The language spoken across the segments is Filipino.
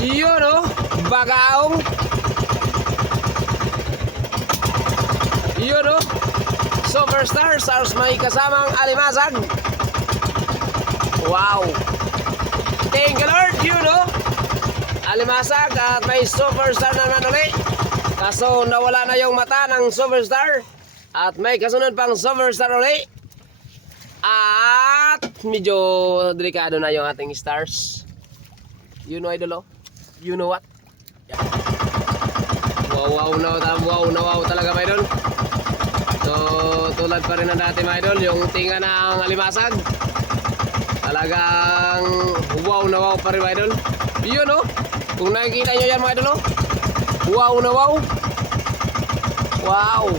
Yun oh, bagaong. Yun oh, Superstar Stars may kasamang alimasag. Wow. Thank you Lord, yun oh. Alimasag at may Superstar naman ulit. Kaso nawala na yung mata ng Superstar. At may kasunod pang Superstar ulit. At medyo delikado na yung ating stars. You know idol oh. You know what? Yeah. Wow wow talaga mga idol. So tulad pa rin ng dati mga idol, yung tinga ng alimasag. Talagang wow na wow pa rin mga idol. Yun oh. Kung nakikita nyo yan mga idol oh. Wow na wow. Wow.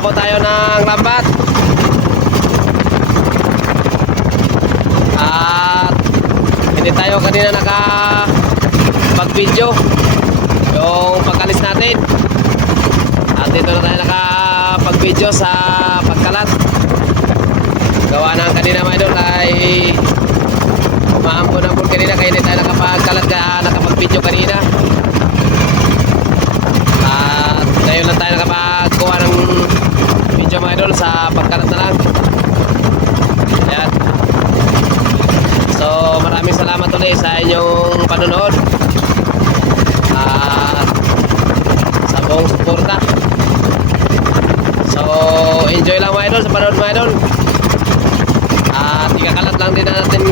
Po tayo ng lambat at hindi tayo kanina nakapag video yung pagkalis natin at dito na tayo nakapag video sa pagkalat. Gawa ng kanina mga idol ay umaambon po kanina kaya hindi tayo nakapagkalat nakapag video kanina at ngayon lang tayo nakapagkuha ng video mga idol sa pagkalat na lang. Ayan. So maraming salamat ulit sa inyong panonood at sa buong suporta. So enjoy lang mga idol sa panonood mga idol. At ikakalat lang din natin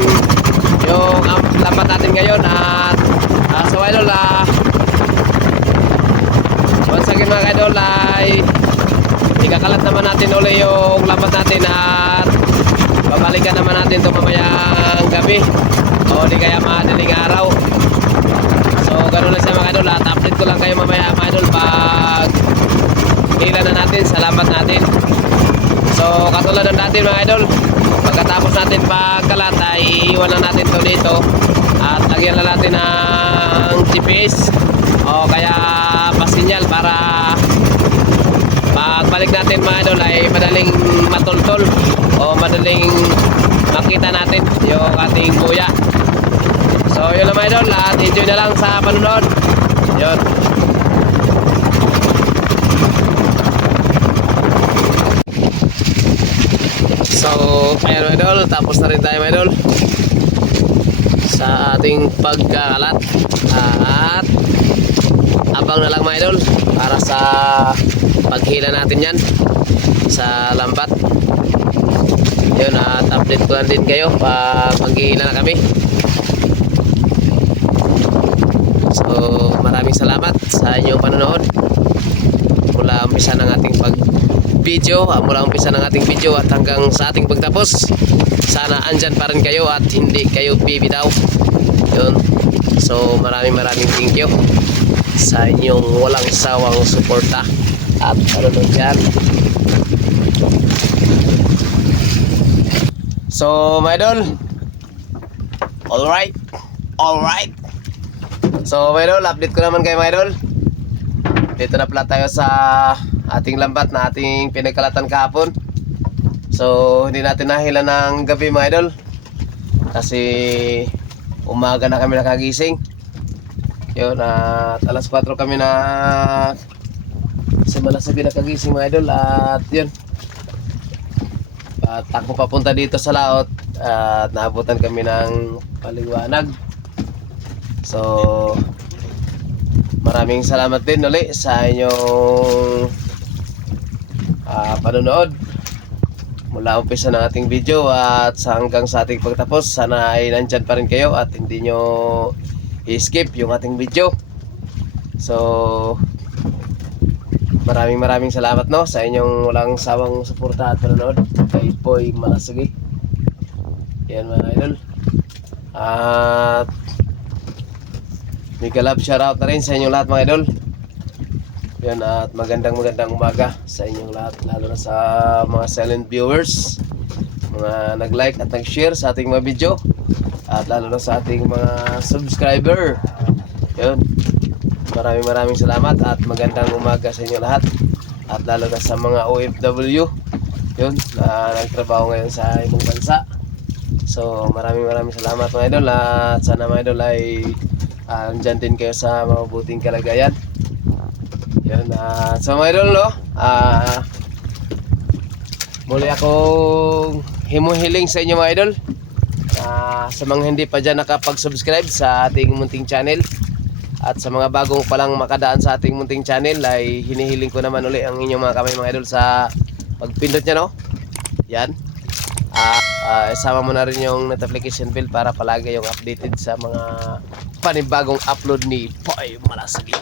yung lambat natin ngayon. At so mga idol once again mga idol ay ikakalat naman natin ulit yung lambat natin at babalikan naman natin ito mamayang gabi o di kaya madaling araw. So ganoon lang siya mga idol at update ko lang kayo mamaya mga idol pag hila na natin sa lambat natin. So katulad ng dati mga idol, pagkatapos natin pagkalat ay iiwan lang natin ito dito at lagyan lang natin ng GPS o kaya pasinyal para pagbalik natin mga idol ay madaling matultol o madaling makita natin yung ating buya. So yun lang mga idol at enjoy na lang sa panunod. Yun. So ayan mga idol, tapos na rin tayo mga idol sa ating pagkakalat at abang na lang mga idol para sa paghila natin yan sa lambat. Yun at update ko lang din kayo pag maghihila na kami. So maraming salamat sa inyong panonood mula umpisa ng ating video at hanggang sa ating pagtapos. Sana andyan pa rin kayo at hindi kayo bibitaw. Yun. So maraming thank you sa inyong walang sawang suporta at panonood dyan. So my idol, alright. So my idol, update ko naman kayo my idol. Dito na pala tayo sa ating lambat na ating pinagkalatan kahapon. So hindi natin nahila ng gabi mga idol kasi umaga na kami nakagising. Yun at alas 4 kami na simalasabi nakagising mga idol at yun at takbo papunta dito sa laot at naabutan kami ng paliwanag. So maraming salamat din ulit sa inyong panonood mula umpisa ng ating video at hanggang sa ating pagtapos. Sana ay nandyan pa rin kayo at hindi nyo i-skip yung ating video. So maraming salamat no sa inyong walang sawang suporta at panonood kay Boy Malasagi. Yan mga idol. At mega love shoutout na rin sa inyong lahat mga idol. Yan at magandang umaga sa inyong lahat, lalo na sa mga silent viewers, mga nag-like at nag-share sa ating mga video at lalo na sa ating mga subscriber. Yun, maraming salamat at magandang umaga sa inyo lahat at lalo na sa mga OFW yun na nagtrabaho ngayon sa ibang bansa. So maraming salamat mga idol at sana mga idol ay andyan din kayo sa mabuting kalagayan. Yun, so mga idol, no, muli akong himuhiling sa inyo mga idol, sa mga hindi pa dyan nakapag-subscribe sa ating munting channel at sa mga bagong palang makadaan sa ating munting channel ay hinihiling ko naman uli ang inyong mga kamay mga idol sa pagpindot nya, no, yan. Isama mo na rin yung notification bell para palagi yung updated sa mga panibagong upload ni Poy Malasagi.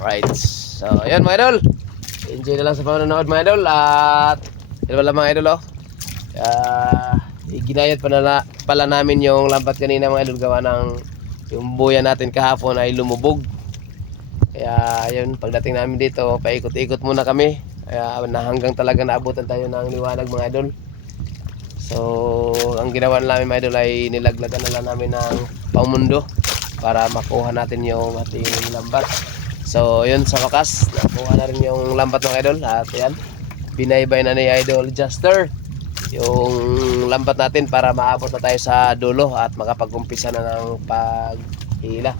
Alright, so ayun mga idol, enjoy na lang sa panonood mga idol. At yun wala mga idol, ginayat pala namin yung lambat kanina mga idol, gawa ng yung buya natin kahapon ay lumubog. Kaya yun, pagdating namin dito paikot-ikot muna kami, kaya hanggang talaga naabutan tayo ng liwanag mga idol. So ang ginawa namin mga idol ay nilaglagan na lang namin ng pamundo para makuha natin yung ating lambat. So yun, sa wakas nakuha na rin yung lambat ng idol at yan, binaybay na ni Idol Juster yung lambat natin para maabot na tayo sa dulo at makapag-umpisa na ng paghila.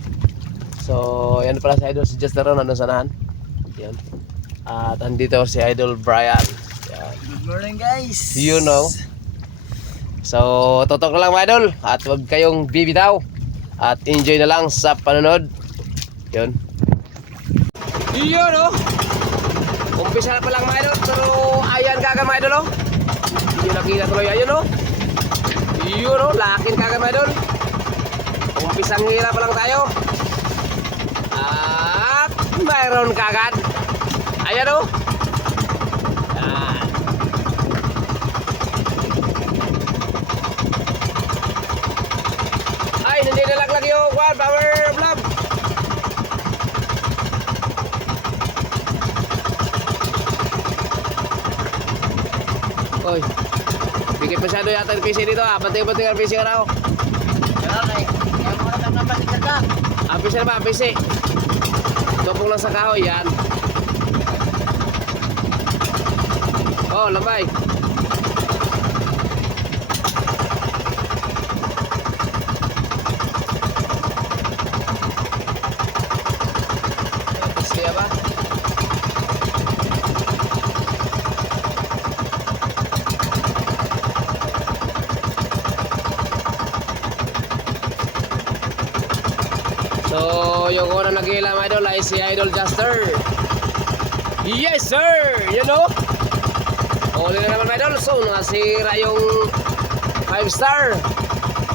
So yan pala si Idol si Juster, nandun sa nahan yan. At andito si Idol Brian yan. Good morning guys. You know. So tutok na lang mga idol at huwag kayong bibitaw at enjoy na lang sa panonood. Yun. Yun, no? Umpisa na pa lang mga idol, pero ayan kaga mga idol, oh. Yun nakita tuloy, ayun, no? Yun, no? Lakin kaga mga idol. Umpisang hila pa lang tayo. At mayroon kagad. Ayan, no? Yan. Ay, hindi nalaglag yung power vlog. Oy, bigit masyado yata yung PC dito, Banting-banting ang PC ka na, oh. Meron eh. Kaya mo na nagpapatikar ka. Ang PC na ba? Ang PC. Tupong lang sa kahoy, yan. Oh, lambay. Siya ba? So, yung unang nag-iila mga idol ay si Idol Juster. Yes sir! You know? Uli na naman mga idol. So, nasira yung 5 star.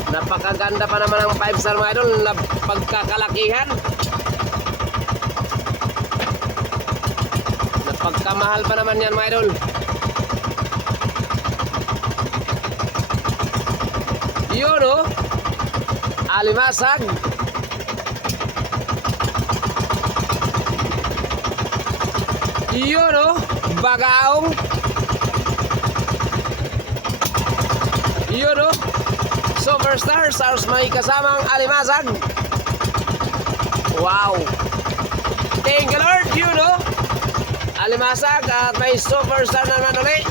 Napakaganda pa naman ang 5 star mga idol na pagkakalakihan. Napagkamahal pa naman yan mga idol. Yun, oh. Alimasag. Yun, oh, bagaong. Yun, oh, Superstar, stars may kasamang alimasag. Wow. Thank you Lord, yun, oh, alimasag at may Superstar na naman ulit.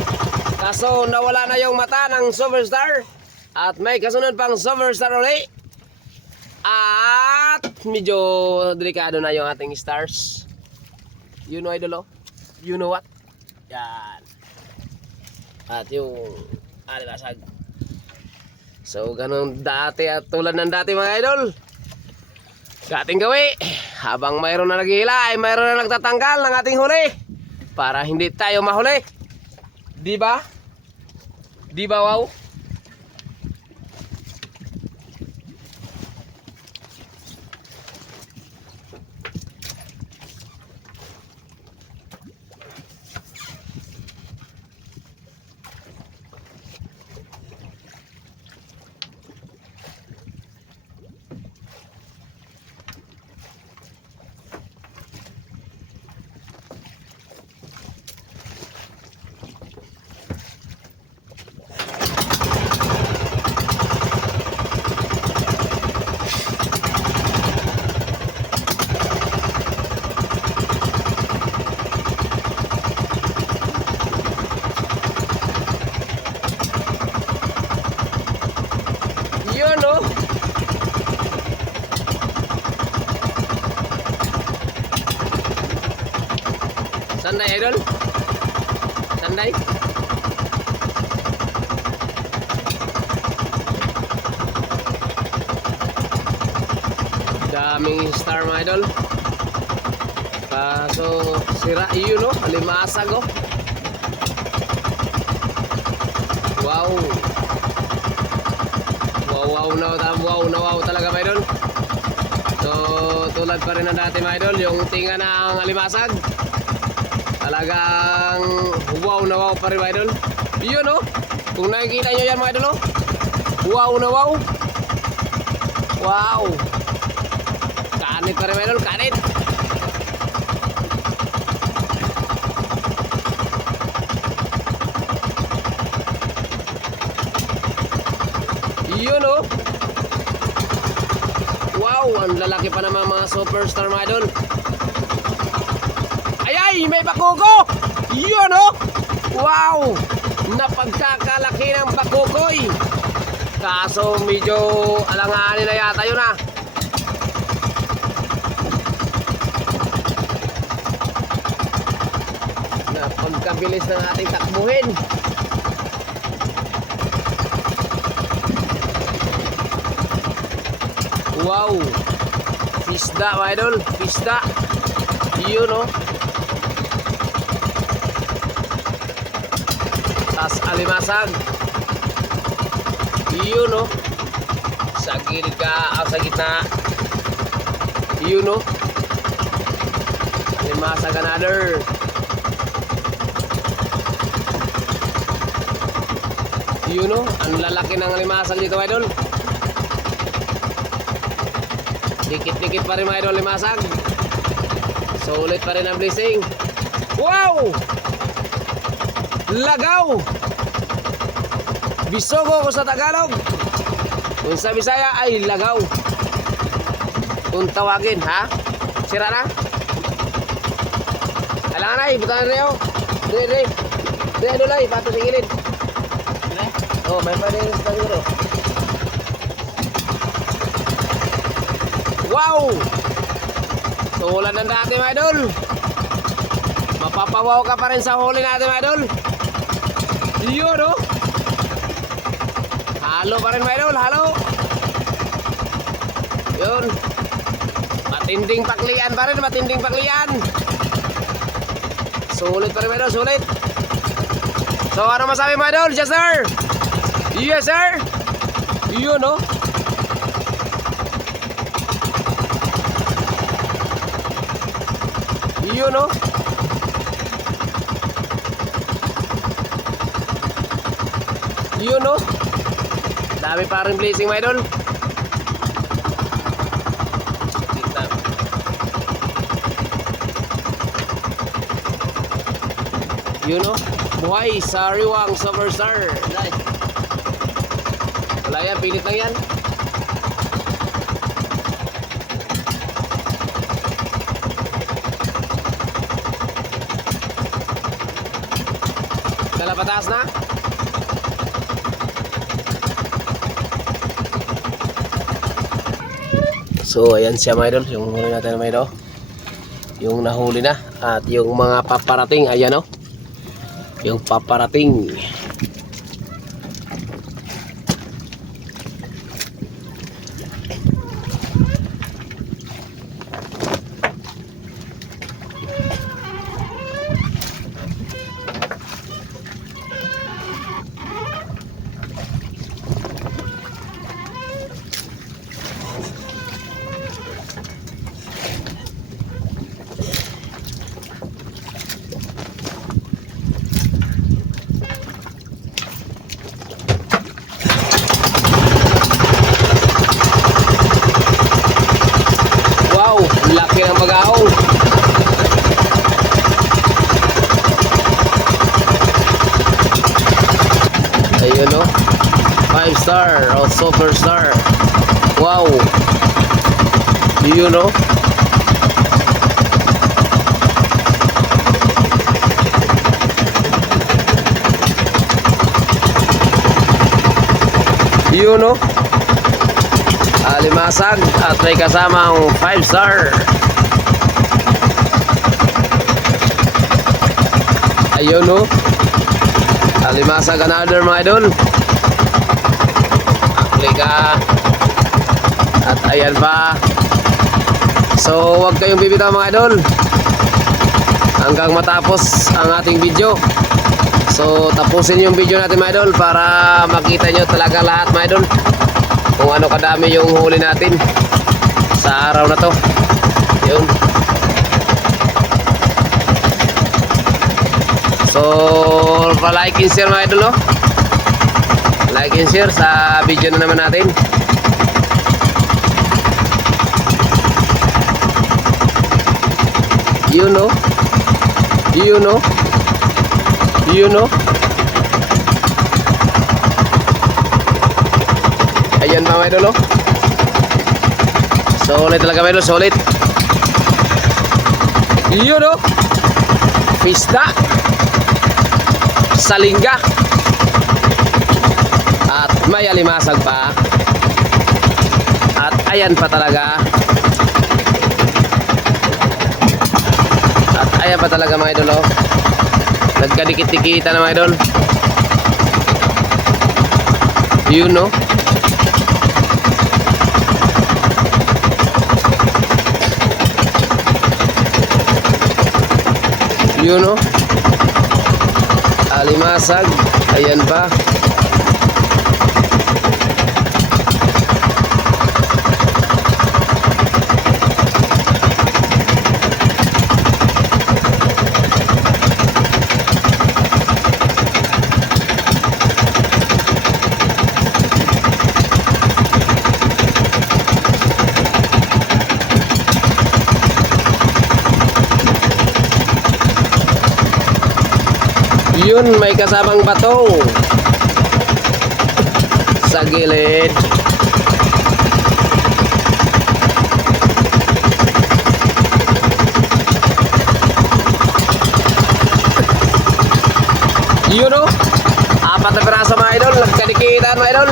Kaso nawala na yung mata ng Superstar at may kasunod pang Superstar ulit. At medyo delikado na yung ating stars. You know idol, oh. You know what? Yan. At yung alimasag. So ganun dati at tulad ng dati mga idol. Gating gawi. Habang mayroon na naghihila ay mayroon na nagtatanggal ng ating huli. Para hindi tayo mahuli. Di ba? Di ba, wow? Day? Daming star mga idol. Kaso sira yun no, alimasag oh. Wow. Wow talaga mga idol. So tulad pa rin ng dati mga idol, yung tinga ng alimasag. Talagang wow na wow pa rin mga idol. Yun no, kung nakikita nyo yan mga idol no. Wow na wow. Wow. Kanit pa rin mga idol, kanit. Yun oh. Wow, ang lalaki pa naman mga superstar mga idol. Ay, may bakuko. Yun oh. Wow, napagkakalaki ng bakukoy. Kaso medyo alanganin na yata yun ah. Napagkabilis ng ating takbuhin. Wow, fisda mga idol, fisda. Yun oh. Tas alimasag. Yun oh. Sa gilid ka, sa gitna. Yun oh. Alimasag another. Yun oh, ang lalaki ng alimasag dito mga idol. Dikit-dikit pa rin mga idol limasag. Sulit pa rin ang blessing. Wow! Lagaw! Bisogo ko sa Tagalog. Kung sa Bisaya ay lagaw. Kung tawagin, ha? Sira na? Kailangan na, ibutan na rin. Dre, ano lang, pato sa gilid. Oh, may pa rin sa siguro. Wow! Tulad ng dati mga idol. Mapapawaw ka pa rin sa huli natin mga idol. Yun oh. Halo pa rin mga idol, halo. Yun. Matinding paklian pa rin, matinding paklian. Sulit pa rin mga idol, sulit. So ano masabi mga idol? Yes sir. Yes sir. Yun oh. Yun oh. Yun oh. Dami pa rin blessing mga idol. Yun oh. Buhay sariwang superstar. Wala yan, pilit lang yan. Pataas na. So ayan siya mga idol, yung huli natin mga idol. Yung nahuli na. At yung mga paparating, ayan o. Yung paparating. Laki ng mag-aong. Ayun o. 5 star o superstar. Wow. Yun o. Yun o. Alimasag at may kasamang 5 star. Ayun o. Alimasag another mga idol. Akli ka. At ayan pa. So huwag kayong bibitaw mga idol hanggang matapos ang ating video. So tapusin yung video natin mga idol para makita nyo talaga lahat mga idol kung ano kadami yung huli natin sa araw na to. Yun. So like and share mga idol, no? Like and share sa video na naman natin. You know, ayan mga idol, no? Solid talaga mga idol, solid. You know, pista, salingga, at may alimasag pa. At ayan pa talaga. At ayan pa talaga mga idol, oh. Nagkadikit-dikita na mga idol. You know. You know. Alimasag. Ayan pa. Yun, may kasamang bato sa gilid. Yun, oh. 4 na piraso mga idol. Nagkadikitan mga idol.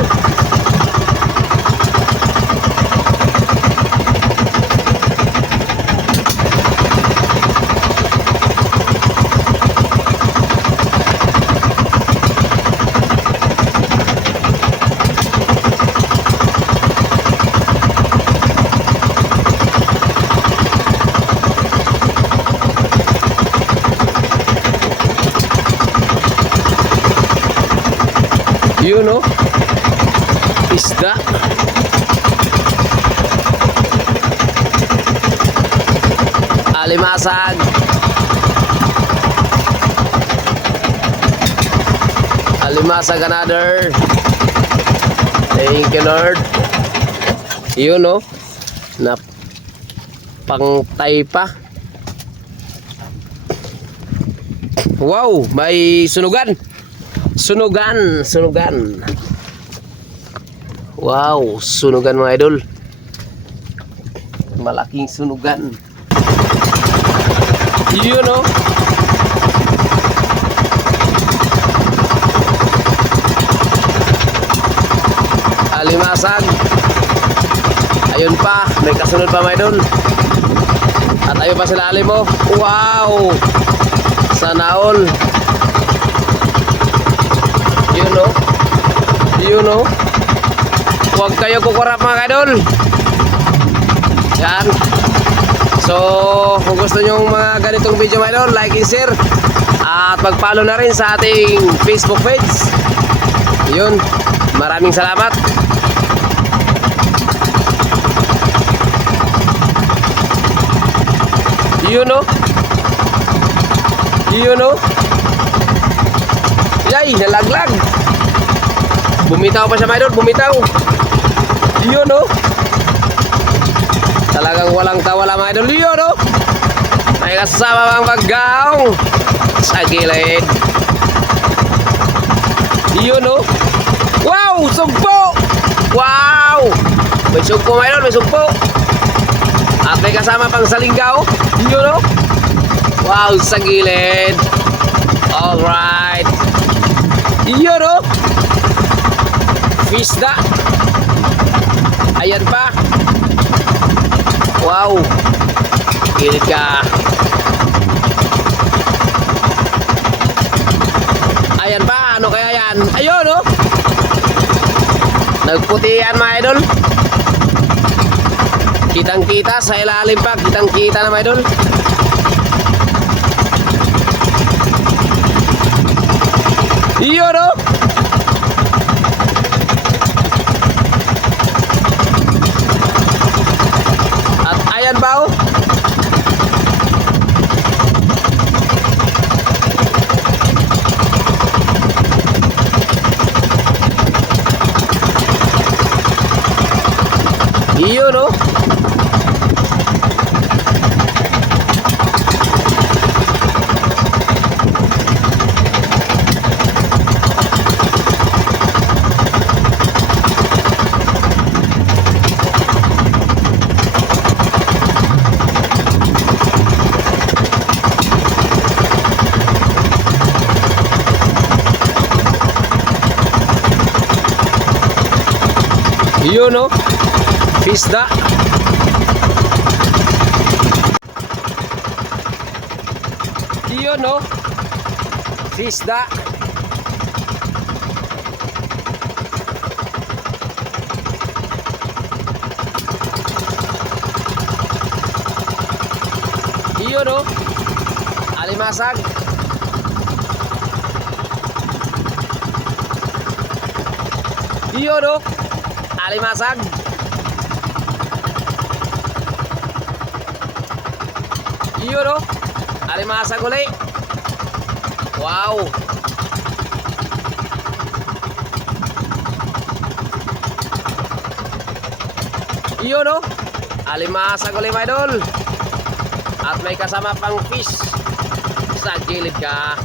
Yun, no? Isda. Alimasag. Alimasag another. Thank you Lord. Yun, no? Na pangtay pa. Wow, may sunugan. Sunugan. Wow, sunugan mga idol. Malaking sunugan. Yun, no? Alimasag. Ayun pa, may kasunod pa mga idol. At ayun pa sila alim mo. Wow! Sana all. You know. Huwag kayo kukurap mga idol. Yan. So kung gusto nyo mga ganitong video mga idol, like and share. At mag-follow na rin sa ating Facebook page. Yun. Maraming salamat. You know. Yay, nalaglag. Bumitaw pa siya mga idol, bumitaw. Yun, no? Talagang walang tawala mga idol. Yun, no? May kasama mga baggaong sa gilid. Yun, no? Wow, sugpo! Wow! May sugpo mga idol, may sugpo. At may kasama pang salinggaw. Yun, no? Wow, sa gilid. Alright. Yun, no? Fisda. Ayan pa. Wow. Gilid ka. Ayan pa. Ano Ano kaya yan? Ayun, oh! Nagputi yan, mga idol. Kitang-kita sa ilalim pa. Kitang-kita na, mga idol. Iyon, oh! At ayan ba, oh? Iyon, oh! Iyon, oh! Pisda. Iyon, no? Pisda. Iyon, no? Alimasag. Iyon, no? Alimasag. Iyon, oh. Alimasag uli. Wow. Iyon, oh. Alimasag uli, mga idol. At may kasama pang fish sa gilid ka.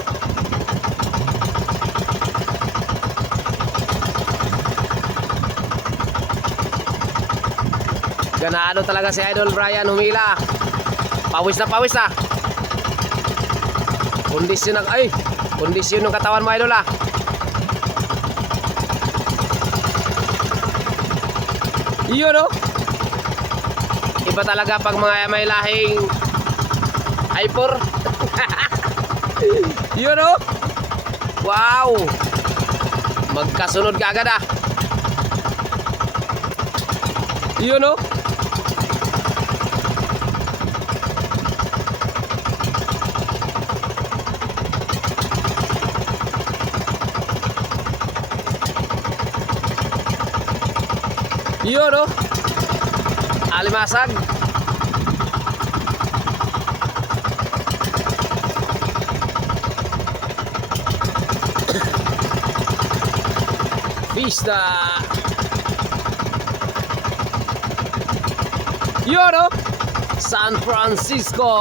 Ganado talaga si Idol Brian humila. Pawis na pawis na. Kondisyon ng kondisyon ng katawan mo, idol, ah. Iyon, oh. Iba talaga pag mga may lahing hyper. Iyon, oh. Wow. Magkasunod ka agad, ah. Iyon, oh. Iyon, oh. Alimasag. Vista. Iyon, oh. San Francisco.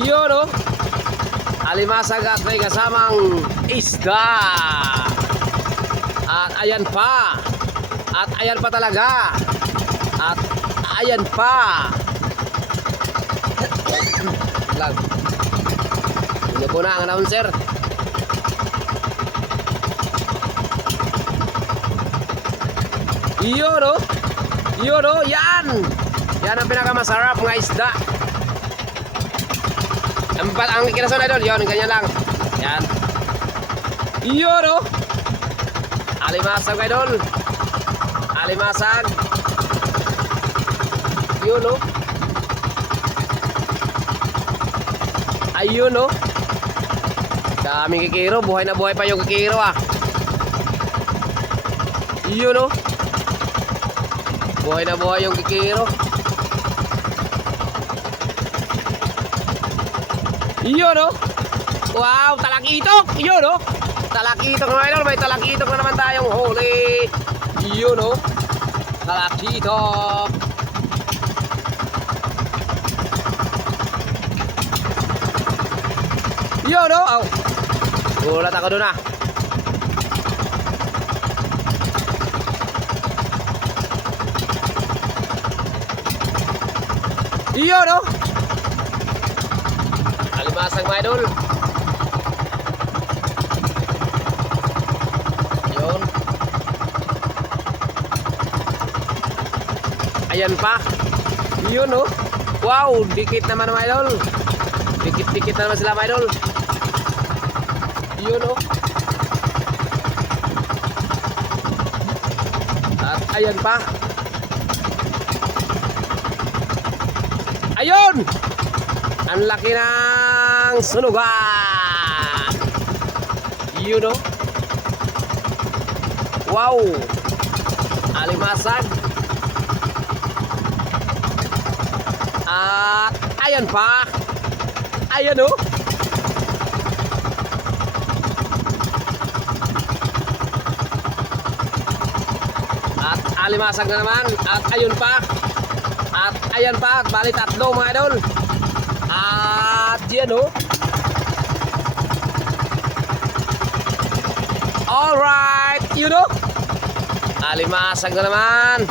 Iyon, oh. Alimasag at may kasamang isda. At ayan pa. At ayan pa talaga. At ayan pa. Lag. Ano po na ang announcer? Iyon, oh. Iyon, oh. Yan. Yan ang pinakamasarap ng isda. Ang kinason, idol, yun, ganyan lang. Yan. Iyon, oh. Alimasag, idol. Alimasag. Yun, oh. Ayun, oh. Daming kikiro. Buhay na buhay pa yung kikiro, ah. Iyon, oh. Buhay na buhay yung kikiro. Iyon, oh. Wow, talakitok. Iyon, oh. Talakitok na, idol. May talakitok na naman tayong huli. Iyon, oh. Talakitok. Iyon, oh. Oh. Gulat ako doon, ah. Iyon, oh. Alimasag, mga idol. Yun. ayan pa. Yun oh. Wow, dikit naman mga idol. Dikit-dikit na naman sila mga idol. Yun oh. At ayan pa. Ayun! Ang laki ng sunugan. Yun oh. Wow. Alimasag. At ayan pa. Ayan oh. At alimasag na naman. At ayun pa. At ayan pa. Bali tatlo mga idol. At yan oh. Alright. Yun oh. Alimasag na naman.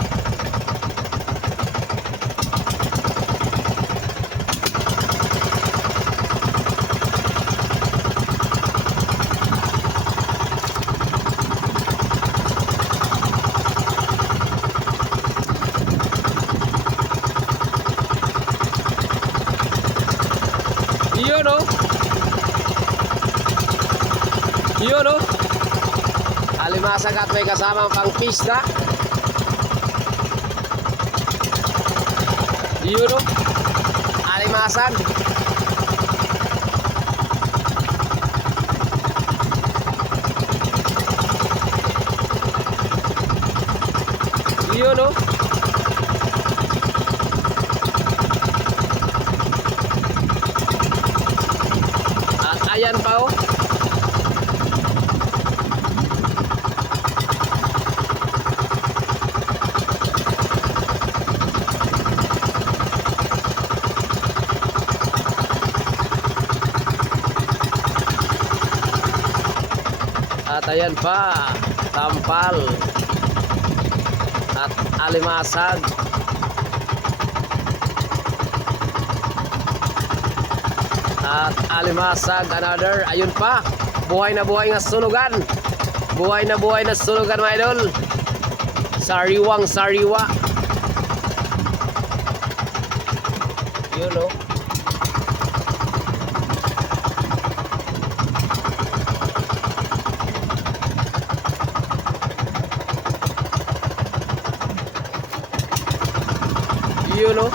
Yun oh. Yun oh. Alimasag at may kasamang pang pista. Yun oh. Alimasag. Yun oh. At ayan pa oh. At ayan pa, tampal at alimasag. At alimasag another. Ayun pa, buhay na sunugan. Buhay na sunugan mga idol. Sariwang sariwa. Yun oh. Yun oh.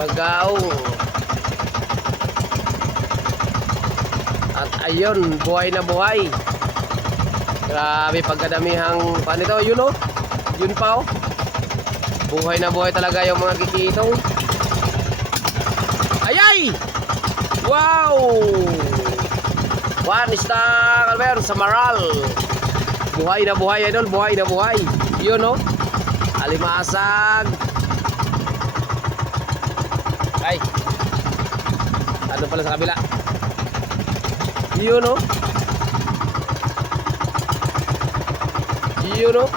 Bagaong. At ayun, buhay na buhay. Grabe pagkadamihang panito. Yun oh. Yun pa oh. Buhay na buhay talaga yung mga kikitong. Ayay! Wow! One star Albert Samaral. Buhay na buhay idol, buhay na buhay. Yun oh. Alimasag. Ay. Ano pala sa kabila? Yun oh. Yun oh.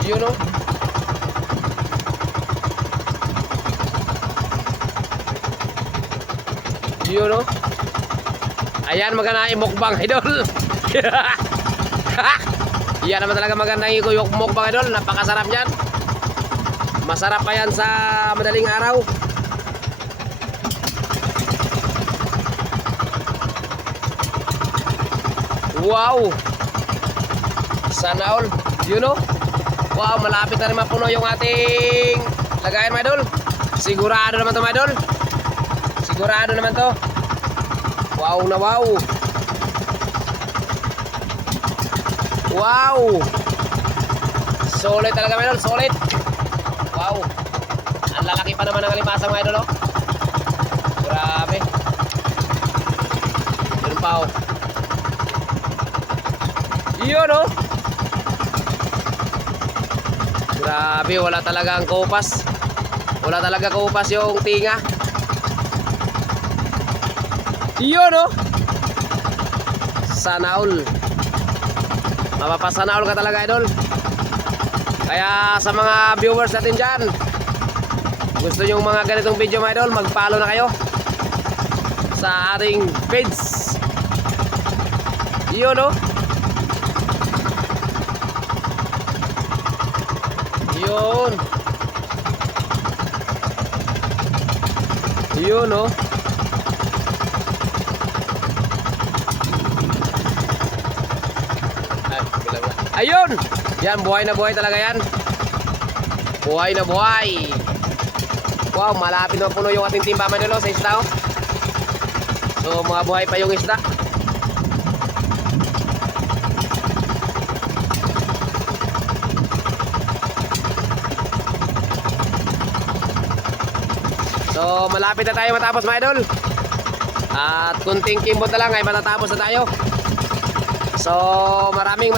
Yun oh. Yun oh. Ayan, maganda yung mukbang idol. Yan naman talaga maganda yung mukbang idol. Napakasarap yan. Masarap pa yan sa madaling araw. Wow. Sana all. Yun oh. Wow, malapit na rin mapuno yung ating lagayan mga idol. Sigurado naman to mga idol. Sigurado naman to. Wow na wow. Wow. Solid talaga mga idol, solid. Wow. Ang lalaki pa naman ng alimasag mga idol oh. Grabe. Yun pa oh. Yun oh. Grabe, wala talaga ang kupas. Wala talaga kupas yung tinga. Yun oh. Sana all. Mapapasana all ka talaga idol. Kaya sa mga viewers natin dyan, gusto nyo mga ganitong video mga idol, mag-follow na kayo sa ating page. Yun o. Yun. Yun o. Ayun! Yan, buhay na buhay talaga yan. Buhay na buhay. Wow, malapit na puno yung ating timba Manolo sa isda oh. So, mga buhay pa yung isda. So, malapit na tayo matapos mga idol. At kunting kimbot na lang ay matatapos na tayo. So, maraming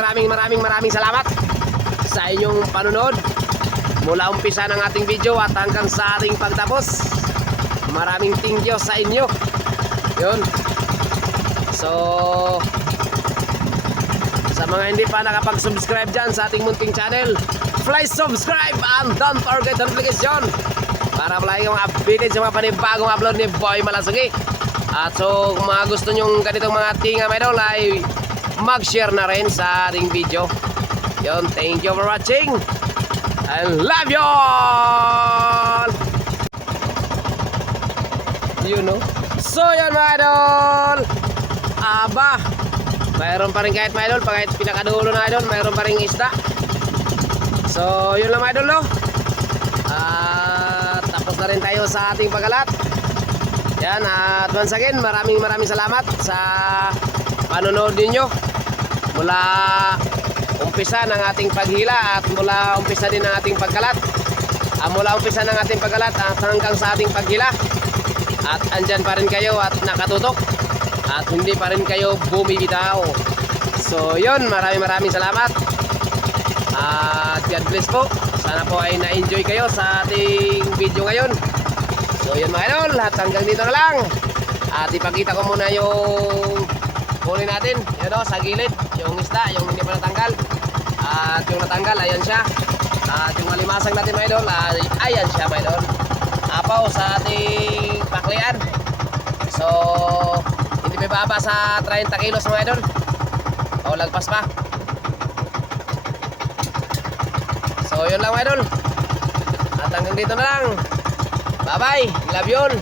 salamat sa inyong panunod mula umpisa ng ating video at hanggang sa ating pagtapos. Maraming thank you sa inyo. Yun. So, sa mga hindi pa nakapag-subscribe dyan sa ating munting channel, please subscribe and don't forget the notification para palagi kang updated sa mga panibagong upload ni Boy Malasugi. At so, kung mga gusto nyong ganitong mga tinga mga idol ay mag-share na rin sa ating video. Yun, thank you for watching. I love you all. You know. So yan mga idol. Aba, mayroon pa rin kahit mga idol, kahit pinakadulo na idol, mayroon pa rin isda. So yun lang mga idol no. At tapos na rin tayo sa ating pagkalat. Yan, at once again, maraming salamat sa panonood ninyo mula umpisa ng ating paghila at mula umpisa din ng ating pagkalat. Mula umpisa ng ating pagkalat at hanggang sa ating paghila. At andyan pa rin kayo at nakatutok at hindi pa rin kayo bumibitaw. So yun, maraming salamat. At God bless po. Sana po ay na-enjoy kayo sa ating video ngayon. So yun mga idol, at hanggang dito na lang. At ipakita ko muna yung huli natin, yun o, sa gilid, yung isda, yung hindi pa natanggal. At yung natanggal, ayan siya. At yung malimasang natin mga idol, ayan siya mga idol. Apaw sa ating paklian. So, hindi pa baba sa 30 kilos mga idol. O, lagpas pa. So, yun lang mga idol. At hanggang dito na lang. Bye bye, love you all.